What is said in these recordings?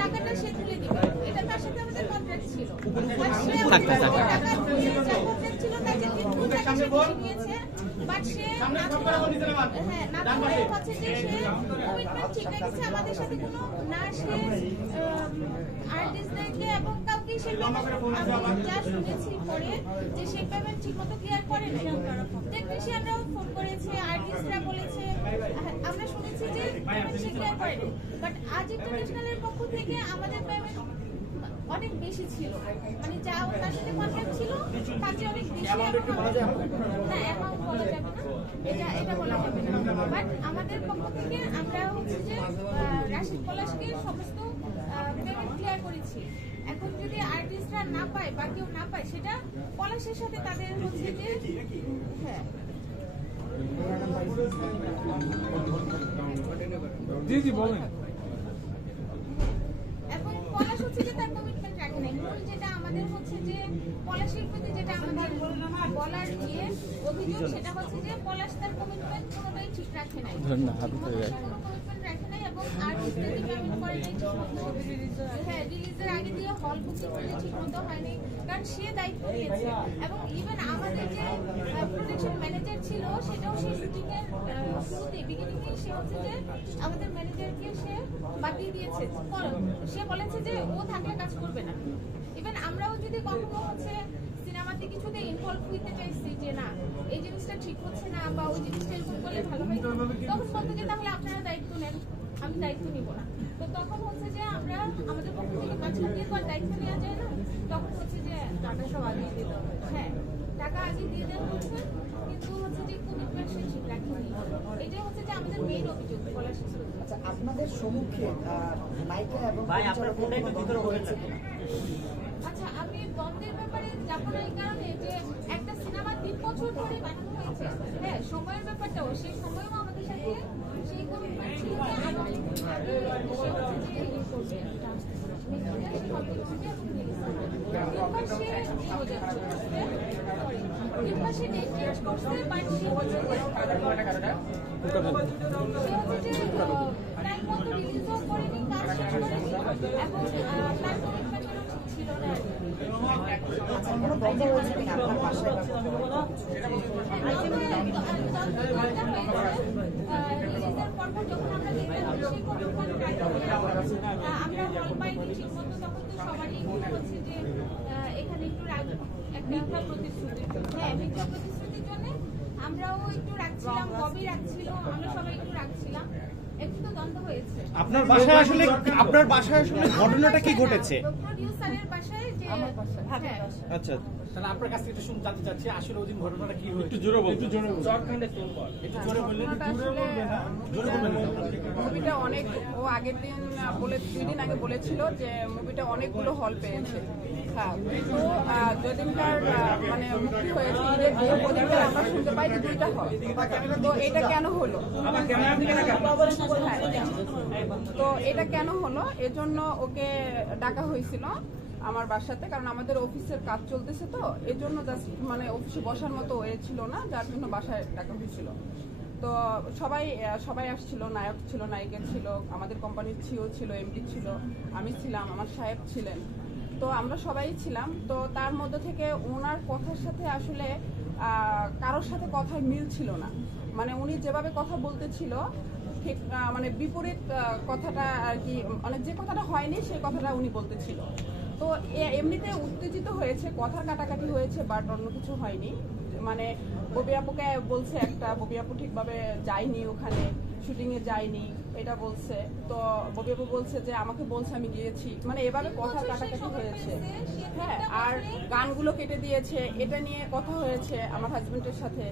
টাকাটা সে তুলে দিবে, এটা তার সাথে আমাদের কন্ট্রাক্ট ছিল। আমাদের সাথে কোনো না সে আর্টিস্টদেরকে এবং কাউকে সে যা শুনেছি পরে যে সেই পেমেন্ট ঠিক মতো ক্লিয়ার করে নাই। টেকনিশিয়ানরাও ফোন করেছে, আর্টিস্টরা বলেছে, আমরা শুনেছি যে পেমেন্ট সে ক্লিয়ার করে নাই। বাট আজ ইন্টারন্যাশনালের পক্ষ থেকে আমাদের পেমেন্ট অনেক বেশি ছিল, মানে যা তার সাথে কন্ট্রাক্ট ছিল তার চেয়ে অনেক বেশি। না, অ্যামাউন্ট বলা যাবে না, এটা বলা যাবে না। বাট আমাদের পক্ষ থেকে আমরা হচ্ছে যে রাশিদ পলাশকে সমস্ত পেমেন্ট ক্লিয়ার করেছি। এখন যদি আর্টিস্টরা না পায় বা কেউ না পায়, সেটা পলাশের সাথে তাদের হচ্ছে যে হ্যাঁ এখন পলাশ হচ্ছে যে তার কমিটমেন্ট রাখে নাই। মূল যেটা আমাদের হচ্ছে যে পলাশের প্রতি যেটা আমাদের বলার অভিযোগ, সেটা হচ্ছে যে পলাশ তার কমিটমেন্ট কোনোটাই ঠিক রাখে নাই, কমিটমেন্ট রাখে নাই এবং আর্টিস্টদেরকে পেমেন্ট করে নাই ঠিকমতো। হ্যাঁ, রিলিজের আগে দিয়ে হল বুকিং করতে ঠিকমতো হয়নি, কারণ সে দায়িত্ব নিয়েছে। এবং ইভেন আমাদের যে প্রোডাকশন ম্যানেজার ছিল, সেটাও সে শুটিং এর শুরুতে বিগিনিংয়ে সে হচ্ছে যে আমাদের ম্যানেজারকে সে বাতিল দিয়েছে। সে বলেছে যে ও থাকলে কাজ করবে না। ইভেন আমরাও যদি কখনো হচ্ছে সিনেমাতে কিছুতে ইনভলভ হইতে চাইছি যে না এই জিনিসটা ঠিক হচ্ছে না বা ওই জিনিসটা এরকম করলে ভালো হয়, তখন বলতে যে তাহলে আপনারা দায়িত্ব নেন, আমি দায়িত্ব নিব না। তো তখন হচ্ছে যে আমরা আমাদের পক্ষ থেকে মাঝখান দিয়ে তো আর দায়িত্ব নেওয়া যায় না, তখন হচ্ছে যে টাকা সব আগে দিয়ে দেওয়া হয়। হ্যাঁ, টাকা আগে দিয়ে দেওয়া হচ্ছে, কিন্তু হচ্ছে যে কমিটমেন্ট সে ঠিক রাখেনি। এটাই হচ্ছে যে আমাদের মেইন অভিযোগ বলার শেষে। আচ্ছা, আপনাদের সম্মুখে নায়িকা এবং আচ্ছা, আমি দ্বন্দ্বের ব্যাপারে যাবো না এই কারণে যে একটা সিনেমা 3 বছর ধরে বানানো হয়েছে। হ্যাঁ, সময়ের ব্যাপারটাও, সেই সময়ও আমাদের সাথে সেই কমিটমেন্ট ছিল যে আমরাও একটু রাখছিলাম, ববি রাখছিল, আমরা সবাই একটু রাখছিলাম, একটু তো দ্বন্দ্ব হয়েছে। আপনার বাসায় আসলে ঘটনাটা কি ঘটেছে? প্রোডিউসারের বাসায় যে আচ্ছা, তাহলে আপনার কাছ থেকে একটু জানতে চাচ্ছি আসলে ওই দিন ঘটনাটা কি হয়েছে। একটু জোরে বলুন। মুভিটা অনেক, ও আগের দিন বলে 2 দিন আগে বলেছিল যে মুভিটা অনেকগুলো হল পেয়েছে। হ্যাঁ, কিন্তু যেদিনকার মানে মুক্তি হয়েছে ঈদের দিন, ওদিনকার আমরা শুনতে পাই যে 2টা হল। তো এটা কেন হলো? তো এটা কেন হলো, এজন্য ওকে ডাকা হয়েছিল আমার বাসাতে, কারণ আমাদের অফিসের কাজ চলতেছে, তো এই জন্য জাস্ট মানে অফিসে বসার মতো ছিল না, যার জন্য বাসায় ডাকা হয়েছিল। তো সবাই আসছিল, নায়ক ছিল, নায়িকা ছিল, আমাদের কোম্পানির সিও ছিল, এমডি ছিল, আমি ছিলাম, আমার সাহেব ছিলেন, তো আমরা সবাই ছিলাম। তো তার মধ্যে থেকে ওনার কথার সাথে আসলে কারোর সাথে কথার মিল ছিল না, মানে উনি যেভাবে কথা বলতেছিল ঠিক মানে বিপরীত কথাটা আর কি, মানে যে কথাটা হয়নি সেই কথাটা উনি বলতেছিল। তো এমনিতে উত্তেজিত হয়েছে, কথার কাটাকাটি হয়েছে, বাট অন্য কিছু হয়নি। মানে ববি আপুকে বলছে একটা, ববি আপু ঠিকভাবে যায়নি ওখানে, শুটিংয়ে যায়নি এটা বলছে। তো ববি আপু বলছে যে আমাকে বলছে আমি গিয়েছি, মানে এভাবে কথা কাটাকাটি হয়েছে। হ্যাঁ, আর গানগুলো কেটে দিয়েছে, এটা নিয়ে কথা হয়েছে আমার হাজবেন্ডের সাথে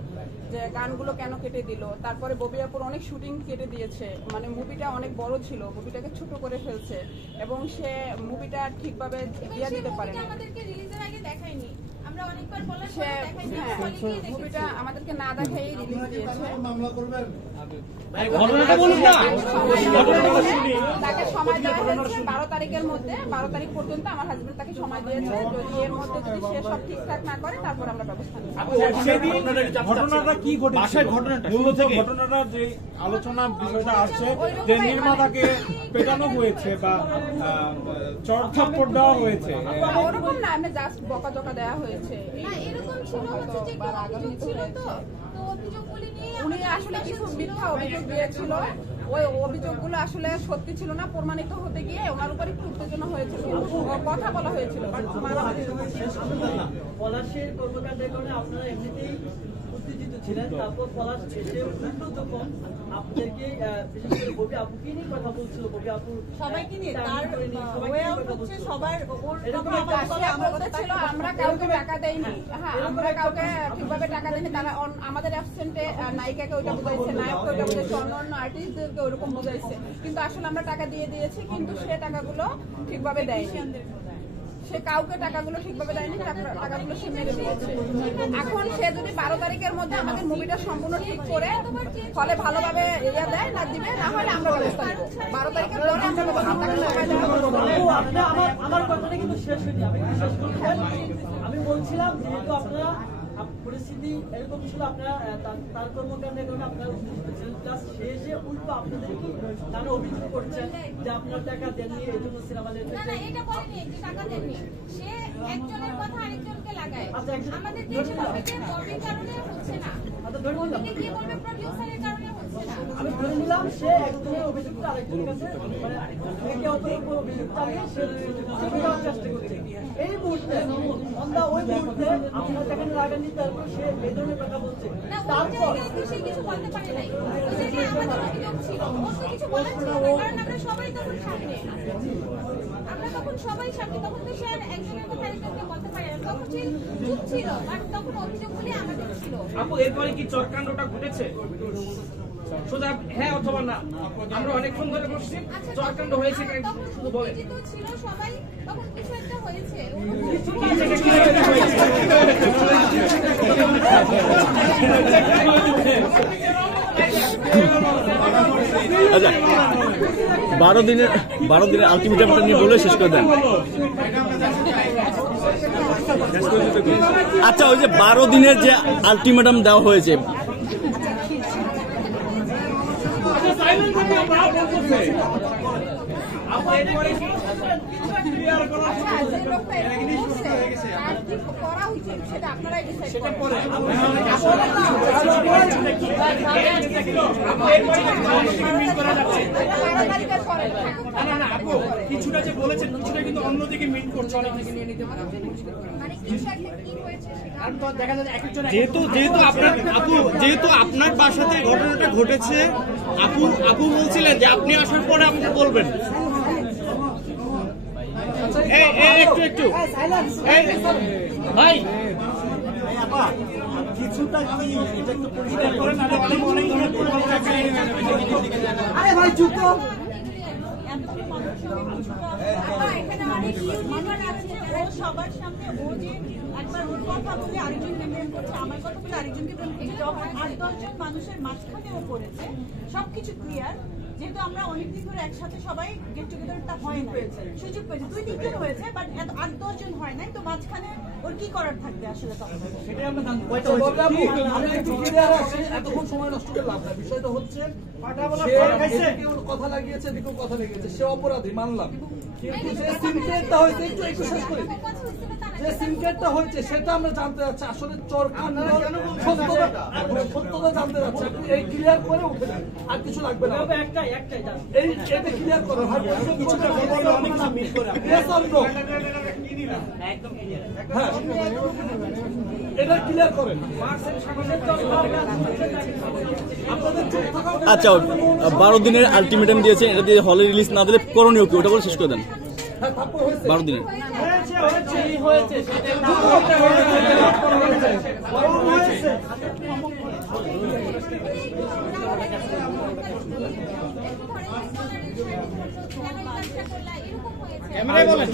যে গানগুলো কেন কেটে দিল। তারপরে ববি আপুর অনেক শুটিং কেটে দিয়েছে, মানে মুভিটা অনেক বড় ছিল, মুভিটাকে ছোট করে ফেলছে এবং সে মুভিটা ঠিকভাবে দিয়ে দিতে পারে না। আমাদেরকে রিলিজের আগে দেখায়নি, আমরা অনেকবার পলাশ সে দেখাইছি, হ্যাঁ, অনেকেই দেখেছি। মুভিটা আমাদেরকে না দেখাই রিলিজ দিয়েছে। ঘটনাটা বলুন না। তাকে সময় দেওয়া হয়েছে 12 তারিখের মধ্যে, 12 তারিখ পর্যন্ত আমার হাজবেন্ড তাকে সময় দিয়েছে। যদি এর মধ্যে যদি সে সব ঠিকঠাক না করে তারপর আমরা ব্যবস্থা নেব। ঘটনাটা কি ঘটে? বাসায় ঘটনাটা মূলত ঘটনাটা যে আলোচনা বিষয়টা আসছে যে নির্মাতাকে পেটানো হয়েছে বা চড়-থাপ্পড় দেওয়া হয়েছে। ওরকম না, আমি জাস্ট বকাঝকা দেওয়া হয়েছে। না, এরকম ছিল হচ্ছে যে একটু অভিযোগ ছিল তো অভিযোগগুলি নিয়ে উনি আসলে কিছু মিথ্যা অভিযোগ দিয়েছিল। ওই অভিযোগগুলো আসলে সত্যি ছিল না, প্রমাণিত হতে গিয়ে ওনার উপর একটু উত্তেজনা হয়েছিল, কিন্তু কথা বলা হয়েছিল। বাট পলাশের কর্মকাণ্ডের কারণে আপনারা এমনিতেই উত্তেজিত ছিলেন, তারপর পলাশ এসে উল্টো যখন আপনাদেরকে বিশেষ করে ববি আপুকে নিয়ে কথা বলছিল, ববি আপু সবাইকে নিয়ে তার ওয়ে আউট হচ্ছে সবার ওর ছিল আমরা কাউকে টাকা দেইনি। হ্যাঁ, আমরা কাউকে ঠিকভাবে টাকা দেইনি। তারা আমাদের অ্যাবসেন্টে নায়িকাকে ওইটা বুঝাইছে, নায়ককে ওইটা বুঝাইছে, অন্য আর্টিস্টদেরকে ওরকম বুঝাইছে। কিন্তু আসলে আমরা টাকা দিয়ে দিয়েছি, কিন্তু সে টাকাগুলো ঠিকভাবে দেয়নি। সে কাউকে টাকাগুলো ঠিকভাবে দেয়নি, টাকাগুলো সে মেরে দিয়েছে। এখন সে যদি 12 তারিখের মধ্যে আমাদের মুভিটা সম্পূর্ণ ঠিক করে ফলে ভালোভাবে ইয়ে দেয় না দিবে, না হলে আমরা ব্যবস্থা নেব। 12 তারিখের পরে আমরা তাকে সময় দেওয়া হবে। আমার কথাটা কিন্তু শেষ হয়নি, আমি কিন্তু শেষ করতে আমি বলছিলাম যেহেতু আপনারা পরিস্থিতি এরকম ছিল, আপনারা তার কর্মকাণ্ডের কারণে আপনারা উত্তেজিত ছিলেন, প্লাস সে যে উল্টো আপনাদেরকে তারা অভিযোগ করছেন যে আপনার টাকা দেননি, এই জন্য সিনেমা না না, এটা বলেনি যে টাকা দেননি। সে একজনের কথা আরেকজনকে লাগায়। আমাদের দেশে ববিকে ববির কারণে হচ্ছে না, ববিকে কি বলবে প্রোডিউসারের কারণে হচ্ছে না। আমি ধরে নিলাম সে একজনের অভিযোগটা আরেকজনের কাছে মানে একে অপরের উপর অভিযোগ চালিয়ে সে চেপে যাওয়ার চেষ্টা করছে। এই মুহূর্তে ওই মুহূর্তে আপনার টাকা লাগাননি, তারপর সে এই ধরনের কথা বলছে। না, ওই তারপর জায়গায় তো সে কিছু বলতে পারে নাই। ওই জায়গায় আমাদের অভিযোগ ছিল, ও তো কিছু বলার ছিল না, কারণ আমরা সবাই তখন সামনে। আমরা তখন সবাই সামনে, তখন তো সে আর একজনের কথা আরেকজনকে বলতে পারে না। তখন সে চুপ ছিল, আর তখন অভিযোগগুলি আমাদের ছিল। আপু এরপরে কি চরকাণ্ডটা ঘটেছে? সোজা হ্যাঁ অথবা না, আমরা অনেকক্ষণ ধরে বসছি, চরকাণ্ড হয়েছে তখন শুধু বলেন। উত্তেজিত ছিল সবাই, তখন কিছু একটা হয়েছে। আচ্ছা, 12 দিনের আলটিমেটামটা নিয়ে বলে শেষ করে দেন। আচ্ছা, ওই যে 12 দিনের যে আলটিমেটাম দেওয়া হয়েছে, করা উচিত সেটা আপনারাই ডিসাইড কিছুটা যে বলেছেন কিছুটা কিন্তু অন্যদিকে মিট করছে, অনেক দিকে নিয়ে নিতে পারে। মানে কিছু একটা কি হয়েছে সেটা দেখা যায় যেহেতু আপনার বাসাতে ঘটনাটা ঘটেছে, আপু বলছিলেন যে আপনি আসার পরে আপনি বলবেন। একটু ভাই কিছুটা কি এটা একটু পরিষ্কার করেন। আরে ভাই চুপ তো। এখানে অনেক ইউটিউবার আছে, ও সবার সামনে ও যে একবার ওর কথা বলে আরেকজনকে ব্লেম করছে, আমার কথা বলে আরেকজনকে ব্লেম করছে। যখন 8-10 জন মানুষের মাঝখানে ও করেছে, সবকিছু ক্লিয়ার। যেহেতু আমরা অনেকদিন ধরে একসাথে সবাই গেট টুগেদারটা হয় না, সুযোগ পেয়েছে 2-3 জন হয়েছে, বাট 8-10 জন হয় নাই। তো মাঝখানে ওর কি করার থাকবে আসলে? তখন এতক্ষণ সময় নষ্ট করে লাভ নাই। বিষয়টা হচ্ছে কথা লাগিয়েছে, এদিকেও কথা লেগেছে, সে অপরাধী মানলাম, কিন্তু যে সিনকেটটা হয়েছে একটু শেষ করি, যে সিনকেটটা হয়েছে সেটা আমরা জানতে যাচ্ছি। আসলে চরকাণ্ড সত্যতা জানতে যাচ্ছে। এই ক্লিয়ার করে উঠে যান, আর কিছু লাগবে না। একটাই এই এটা ক্লিয়ার করো। হ্যাঁ, এটা ক্লিয়ার করেন। আচ্ছা, 12 দিনের আলটিমেটাম দিয়েছে, এটা দিয়ে হলে রিলিজ না দিলে করণীয় কি ওটা বলে শেষ করে দেন। 12 দিনের ক্যামেরায় বলেন।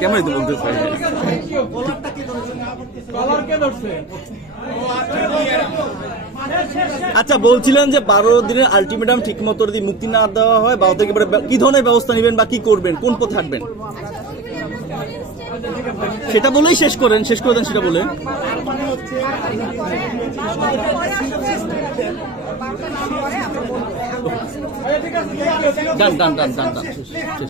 ক্যামেরায় তো বলতে চাই। কলার কে ধরছে? আচ্ছা, বলছিলেন যে 12 দিনের আলটিমেটাম ঠিক মতো যদি মুক্তি না দেওয়া হয় বা ওদেরকে কি ধরনের ব্যবস্থা নেবেন বা কি করবেন, কোন পথে থাকবেন সেটা বলেই শেষ করে দেন সেটা বলে। ডান